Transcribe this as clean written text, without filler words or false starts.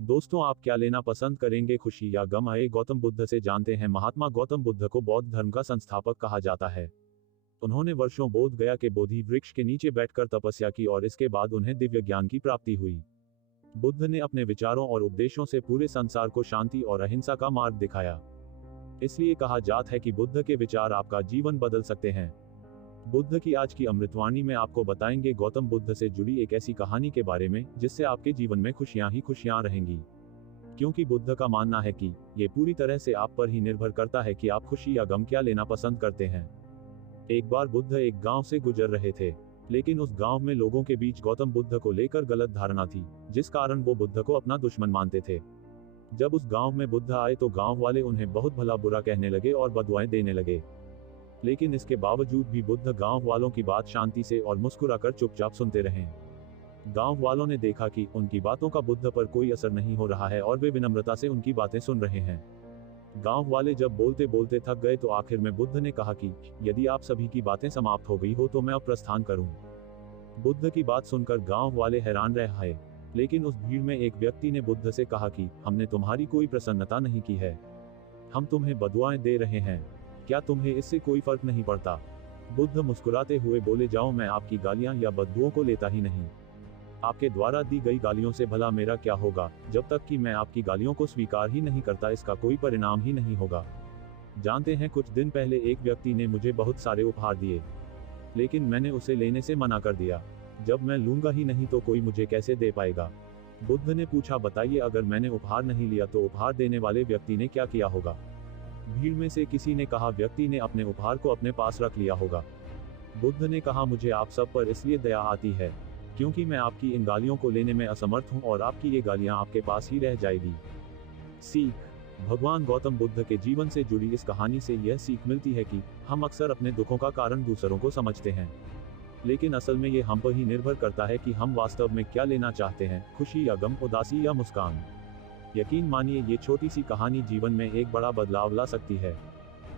दोस्तों, आप क्या लेना पसंद करेंगे, खुशी या गम? आइए गौतम बुद्ध से जानते हैं। महात्मा गौतम बुद्ध को बौद्ध धर्म का संस्थापक कहा जाता है। उन्होंने वर्षों बोध गया के बोधि वृक्ष के नीचे बैठकर तपस्या की और इसके बाद उन्हें दिव्य ज्ञान की प्राप्ति हुई। बुद्ध ने अपने विचारों और उपदेशों से पूरे संसार को शांति और अहिंसा का मार्ग दिखाया। इसलिए कहा जाता है कि बुद्ध के विचार आपका जीवन बदल सकते हैं। बुद्ध की आज की अमृतवाणी में आपको बताएंगे गौतम बुद्ध से जुड़ी एक ऐसी कहानी के बारे में जिससे आपके जीवन में खुशियां ही खुशियां रहेंगी। क्योंकि बुद्ध का मानना है कि ये पूरी तरह से आप पर ही निर्भर करता है कि आप खुशी या गम क्या लेना पसंद करते हैं। एक बार बुद्ध एक गांव से गुजर रहे थे, लेकिन उस गांव में लोगों के बीच गौतम बुद्ध को लेकर गलत धारणा थी, जिस कारण वो बुद्ध को अपना दुश्मन मानते थे। जब उस गांव में बुद्ध आए तो गांव वाले उन्हें बहुत भला बुरा कहने लगे और बदुआएं देने लगे। लेकिन इसके बावजूद भी बुद्ध गांव वालों की बात शांति से और मुस्कुराकर चुपचाप सुनते रहे। गांव वालों ने देखा कि उनकी बातों का बुद्ध पर कोई असर नहीं हो रहा है और वे विनम्रता से उनकी बातें सुन रहे हैं। गांव वाले जब बोलते बोलते थक गए तो आखिर में बुद्ध ने कहा कि यदि आप सभी की बातें समाप्त हो गई हो तो मैं अब प्रस्थान करूं। बुद्ध की बात सुनकर गांव वाले हैरान रह गए, लेकिन उस भीड़ में एक व्यक्ति ने बुद्ध से कहा कि हमने तुम्हारी कोई प्रसन्नता नहीं की है, हम तुम्हें बदुआएं दे रहे हैं, क्या तुम्हें इससे कोई फर्क नहीं पड़ता? बुद्ध मुस्कुराते हुए बोले, जाओ, मैं आपकी गालियां या बददुओं को लेता ही नहीं। आपके द्वारा दी गई गालियों से भला मेरा क्या होगा? जब तक कि मैं आपकी गालियों को स्वीकार ही नहीं करता इसका कोई परिणाम ही नहीं होगा। जानते हैं, कुछ दिन पहले एक व्यक्ति ने मुझे बहुत सारे उपहार दिए, लेकिन मैंने उसे लेने से मना कर दिया। जब मैं लूंगा ही नहीं तो कोई मुझे कैसे दे पाएगा? बुद्ध ने पूछा, बताइए, अगर मैंने उपहार नहीं लिया तो उपहार देने वाले व्यक्ति ने क्या किया होगा? भीड़ में से किसी ने कहा, व्यक्ति ने अपने उपहार को अपने पास रख लिया होगा। बुद्ध ने कहा, मुझे आप सब पर इसलिए दया आती है क्योंकि मैं आपकी इन गालियों को लेने में असमर्थ हूं और आपकी ये गालियां आपके पास ही रह जाएगी। सीख: भगवान गौतम बुद्ध के जीवन से जुड़ी इस कहानी से यह सीख मिलती है कि हम अक्सर अपने दुखों का कारण दूसरों को समझते हैं, लेकिन असल में ये हम पर ही निर्भर करता है कि हम वास्तव में क्या लेना चाहते हैं, खुशी या गम, उदासी या मुस्कान। यकीन मानिए, ये छोटी सी कहानी जीवन में एक बड़ा बदलाव ला सकती है।